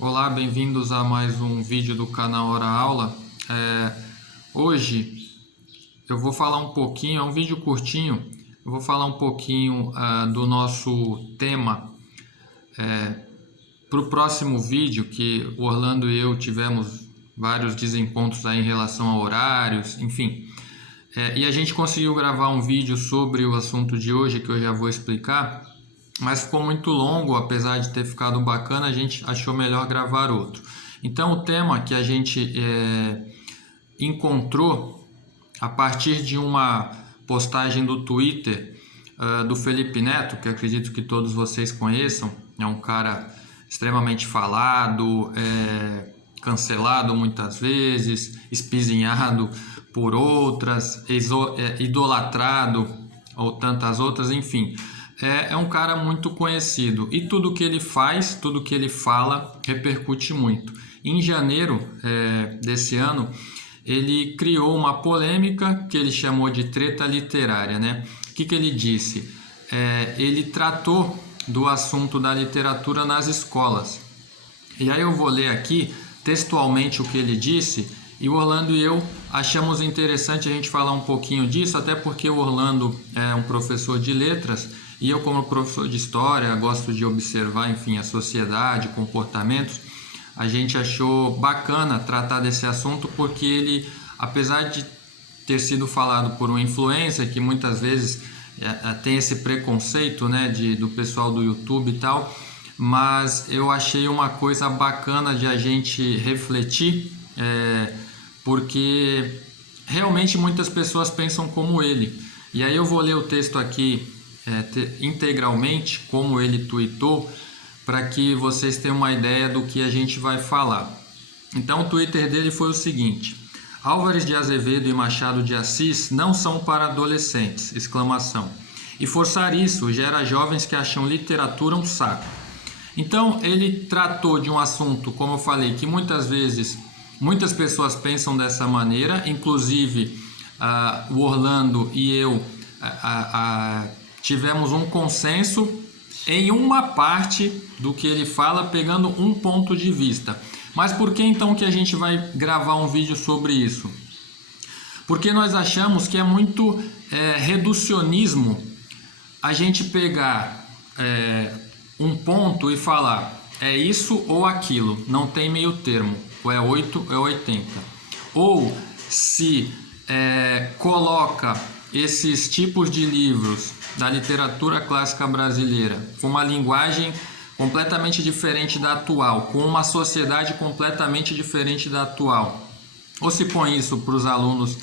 Olá, bem-vindos a mais um vídeo do canal Hora Aula. Hoje eu vou falar um pouquinho, é um vídeo curtinho, eu vou falar um pouquinho do nosso tema para o próximo vídeo, que o Orlando e eu tivemos vários desencontros aí em relação a horários, enfim. E a gente conseguiu gravar um vídeo sobre o assunto de hoje, que eu já vou explicar, mas ficou muito longo, apesar de ter ficado bacana, a gente achou melhor gravar outro. Então o tema que a gente encontrou a partir de uma postagem do Twitter do Felipe Neto, que acredito que todos vocês conheçam, é um cara extremamente falado, cancelado muitas vezes, espizinhado por outras, idolatrado ou tantas outras, enfim. É um cara muito conhecido e tudo que ele faz, tudo que ele fala repercute muito. Em janeiro desse ano, ele criou uma polêmica que ele chamou de treta literária, né? O que ele disse? Ele tratou do assunto da literatura nas escolas. E aí eu vou ler aqui textualmente o que ele disse, e o Orlando e eu achamos interessante a gente falar um pouquinho disso, até porque o Orlando é um professor de letras, e eu, como professor de história, gosto de observar, enfim, a sociedade, comportamentos. A gente achou bacana tratar desse assunto porque ele, apesar de ter sido falado por um influencer, que muitas vezes tem esse preconceito, né, do pessoal do YouTube e tal, mas eu achei uma coisa bacana de a gente refletir, porque realmente muitas pessoas pensam como ele. E aí eu vou ler o texto aqui integralmente, como ele tweetou, para que vocês tenham uma ideia do que a gente vai falar. Então o Twitter dele foi o seguinte: Álvares de Azevedo e Machado de Assis não são para adolescentes! Exclamação. E forçar isso gera jovens que acham literatura um saco. Então ele tratou de um assunto, como eu falei, que muitas vezes muitas pessoas pensam dessa maneira, inclusive o Orlando e eu tivemos um consenso em uma parte do que ele fala, pegando um ponto de vista. Mas por que então que a gente vai gravar um vídeo sobre isso? Porque nós achamos que é muito reducionismo a gente pegar um ponto e falar é isso ou aquilo, não tem meio termo, ou é 8 ou é 80. Ou se coloca esses tipos de livros da literatura clássica brasileira com uma linguagem completamente diferente da atual, com uma sociedade completamente diferente da atual, ou se põe isso para os alunos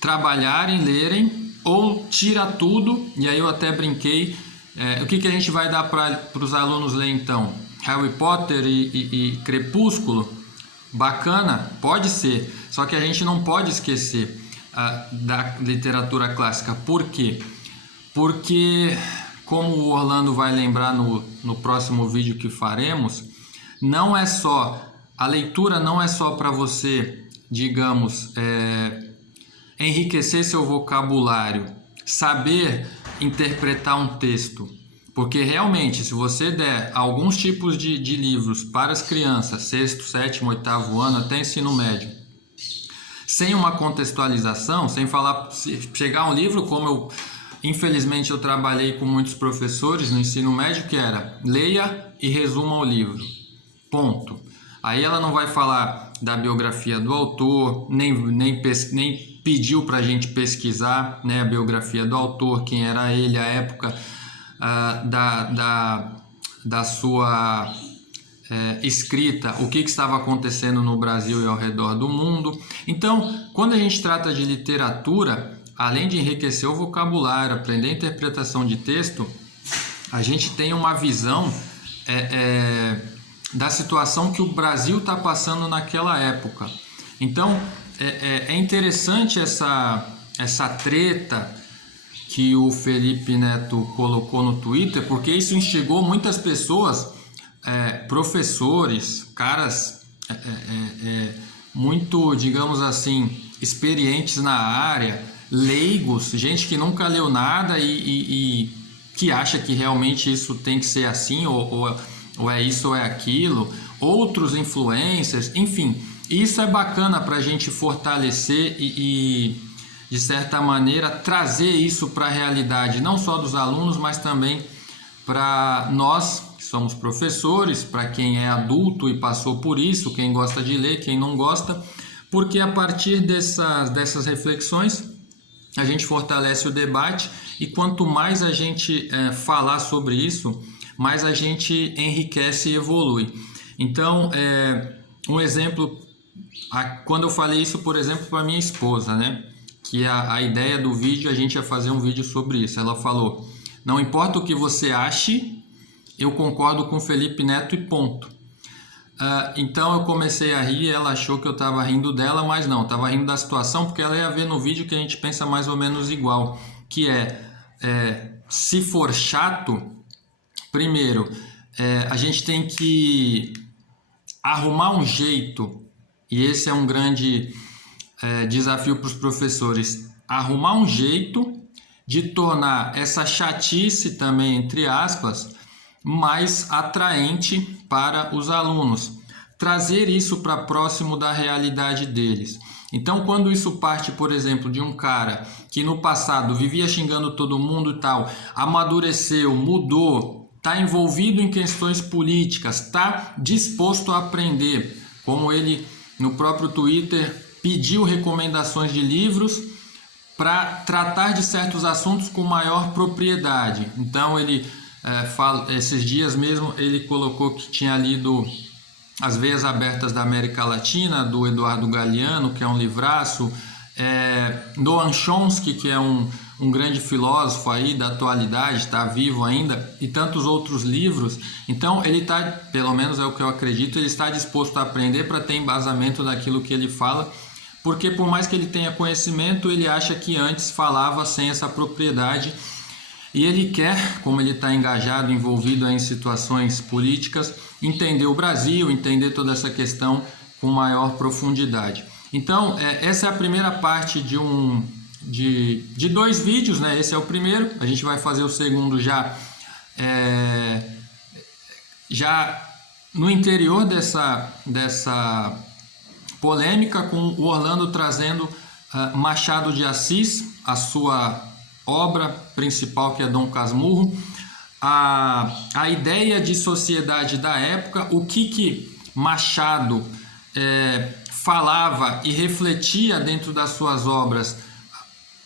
trabalharem, lerem, ou tira tudo. E aí eu até brinquei, o que a gente vai dar para os alunos ler então? Harry Potter e Crepúsculo? Bacana, pode ser, só que a gente não pode esquecer da literatura clássica. Por quê? Porque, como o Orlando vai lembrar no próximo vídeo que faremos, não é só, a leitura não é só para você, digamos, enriquecer seu vocabulário, saber interpretar um texto. Porque realmente, se você der alguns tipos de livros para as crianças, sexto, sétimo, oitavo ano, até ensino médio, sem uma contextualização, sem falar, se chegar um livro, como infelizmente eu trabalhei com muitos professores no ensino médio, que era leia e resuma o livro, ponto. Aí ela não vai falar da biografia do autor, nem pediu para a gente pesquisar, né, a biografia do autor, quem era ele, a época da sua escrita, o que estava acontecendo no Brasil e ao redor do mundo. Então, quando a gente trata de literatura, além de enriquecer o vocabulário, aprender a interpretação de texto, a gente tem uma visão da situação que o Brasil está passando naquela época. Então, é interessante essa treta que o Felipe Neto colocou no Twitter, porque isso instigou muitas pessoas, professores, caras muito, digamos assim, experientes na área, leigos, gente que nunca leu nada e que acha que realmente isso tem que ser assim, ou ou é isso ou é aquilo, outros influencers, enfim, isso é bacana para a gente fortalecer e, de certa maneira, trazer isso para a realidade, não só dos alunos, mas também para nós que somos professores, para quem é adulto e passou por isso, quem gosta de ler, quem não gosta, porque a partir dessas reflexões a gente fortalece o debate e quanto mais a gente falar sobre isso, mais a gente enriquece e evolui. Então, um exemplo, quando eu falei isso, por exemplo, para minha esposa, né? Que a ideia do vídeo, a gente ia fazer um vídeo sobre isso. Ela falou, não importa o que você ache, eu concordo com Felipe Neto e ponto. Então eu comecei a rir, ela achou que eu estava rindo dela, mas não, estava rindo da situação, porque ela ia ver no vídeo que a gente pensa mais ou menos igual, que se for chato, primeiro, a gente tem que arrumar um jeito, e esse é um grande desafio para os professores, arrumar um jeito de tornar essa chatice também, entre aspas, mais atraente para os alunos, trazer isso para próximo da realidade deles. Então, quando isso parte, por exemplo, de um cara que no passado vivia xingando todo mundo e tal, amadureceu, mudou, está envolvido em questões políticas, está disposto a aprender, como ele no próprio Twitter pediu recomendações de livros para tratar de certos assuntos com maior propriedade. Então ele esses dias mesmo ele colocou que tinha lido As Veias Abertas da América Latina, do Eduardo Galeano, que é um livraço, Noam Chomsky, que é um grande filósofo aí da atualidade, está vivo ainda, e tantos outros livros. Então ele está, pelo menos é o que eu acredito, ele está disposto a aprender para ter embasamento daquilo que ele fala, porque por mais que ele tenha conhecimento, ele acha que antes falava sem essa propriedade. E ele quer, como ele está engajado, envolvido em situações políticas, entender o Brasil, entender toda essa questão com maior profundidade. Então, essa é a primeira parte de 2 vídeos, né? Esse é o primeiro, a gente vai fazer o segundo já no interior dessa polêmica, com o Orlando trazendo Machado de Assis, a sua obra principal, que é Dom Casmurro, a ideia de sociedade da época, o que Machado falava e refletia dentro das suas obras,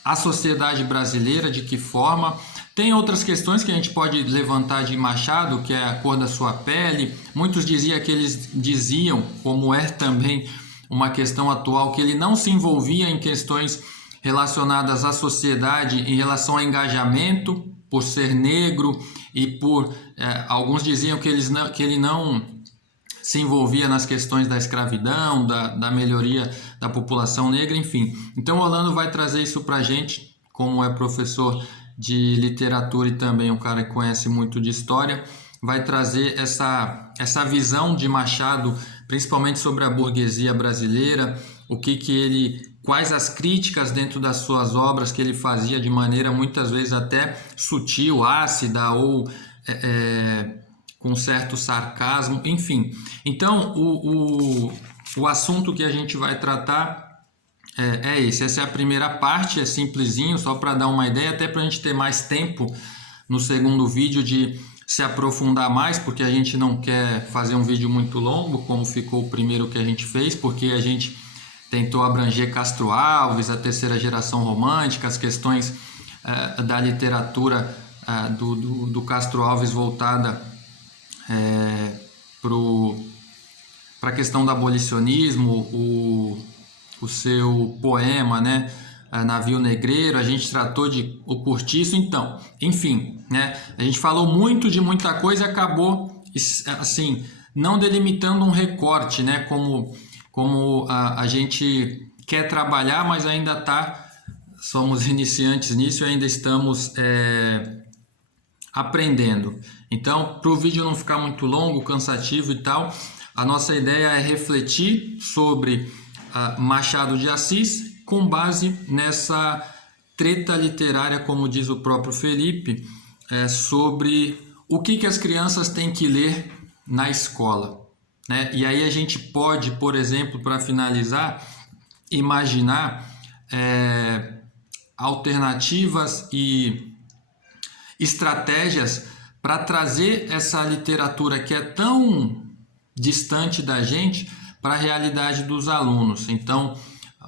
a sociedade brasileira, de que forma. Tem outras questões que a gente pode levantar de Machado, que é a cor da sua pele. Muitos diziam, como é também uma questão atual, que ele não se envolvia em questões relacionadas à sociedade em relação ao engajamento, por ser negro, e por alguns diziam que ele não se envolvia nas questões da escravidão, da melhoria da população negra, enfim. Então o Orlando vai trazer isso para a gente, como é professor de literatura e também um cara que conhece muito de história, vai trazer essa visão de Machado, principalmente sobre a burguesia brasileira, quais as críticas dentro das suas obras que ele fazia de maneira muitas vezes até sutil, ácida ou com certo sarcasmo, enfim. Então, o assunto que a gente vai tratar esse. Essa é a primeira parte, é simplesinho, só para dar uma ideia, até para a gente ter mais tempo no segundo vídeo de se aprofundar mais, porque a gente não quer fazer um vídeo muito longo, como ficou o primeiro que a gente fez, porque a gente tentou abranger Castro Alves, a terceira geração romântica, as questões da literatura do Castro Alves voltada para a questão do abolicionismo, o seu poema, né, Navio Negreiro, a gente tratou de O Cortiço, então, enfim, né, a gente falou muito de muita coisa e acabou, assim, não delimitando um recorte, né, como a gente quer trabalhar, mas ainda somos iniciantes nisso e ainda estamos aprendendo. Então, para o vídeo não ficar muito longo, cansativo e tal, a nossa ideia é refletir sobre Machado de Assis com base nessa treta literária, como diz o próprio Felipe, sobre o que as crianças têm que ler na escola, né? E aí a gente pode, por exemplo, para finalizar, imaginar alternativas e estratégias para trazer essa literatura que é tão distante da gente para a realidade dos alunos. Então,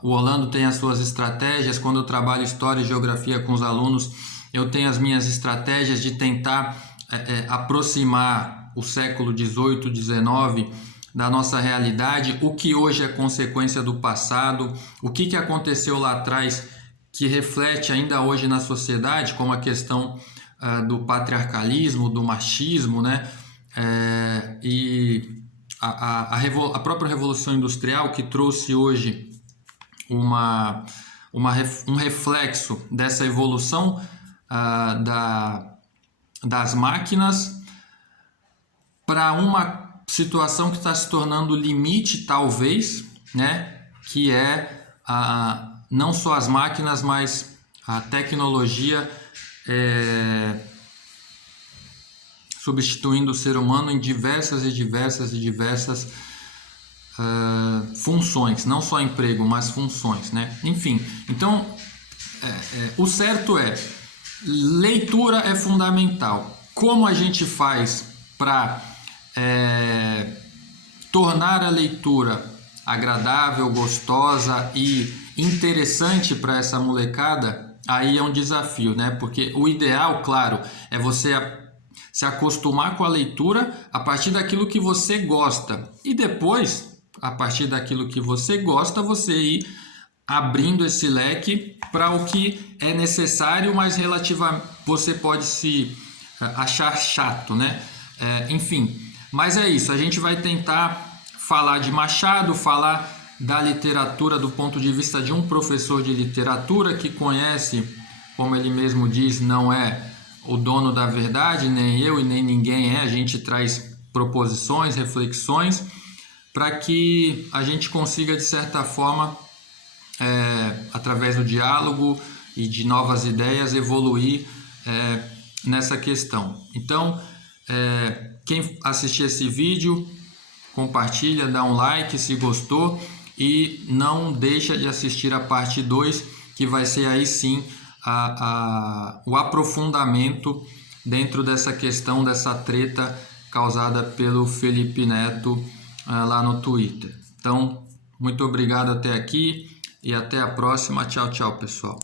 o Orlando tem as suas estratégias. Quando eu trabalho história e geografia com os alunos, eu tenho as minhas estratégias de tentar aproximar o século XVIII, XIX da nossa realidade, o que hoje é consequência do passado, o que aconteceu lá atrás que reflete ainda hoje na sociedade, como a questão do patriarcalismo, do machismo, né? E a própria Revolução Industrial, que trouxe hoje um reflexo dessa evolução das máquinas para uma situação que está se tornando limite, talvez, né? Que é não só as máquinas, mas a tecnologia substituindo o ser humano em diversas funções, não só emprego, mas funções, né? Enfim, então o certo é, leitura é fundamental. Como a gente faz para tornar a leitura agradável, gostosa e interessante para essa molecada, aí é um desafio, né? Porque o ideal, claro, é você se acostumar com a leitura a partir daquilo que você gosta e depois, a partir daquilo que você gosta, você ir abrindo esse leque para o que é necessário, mas relativamente você pode se achar chato, né? Enfim, mas é isso, a gente vai tentar falar de Machado, falar da literatura do ponto de vista de um professor de literatura que conhece, como ele mesmo diz, não é o dono da verdade, nem eu e nem ninguém a gente traz proposições, reflexões, para que a gente consiga, de certa forma, através do diálogo e de novas ideias, evoluir nessa questão. Então, quem assistir esse vídeo, compartilha, dá um like se gostou e não deixa de assistir a parte 2, que vai ser aí sim o aprofundamento dentro dessa questão, dessa treta causada pelo Felipe Neto lá no Twitter. Então, muito obrigado até aqui e até a próxima. Tchau, tchau, pessoal.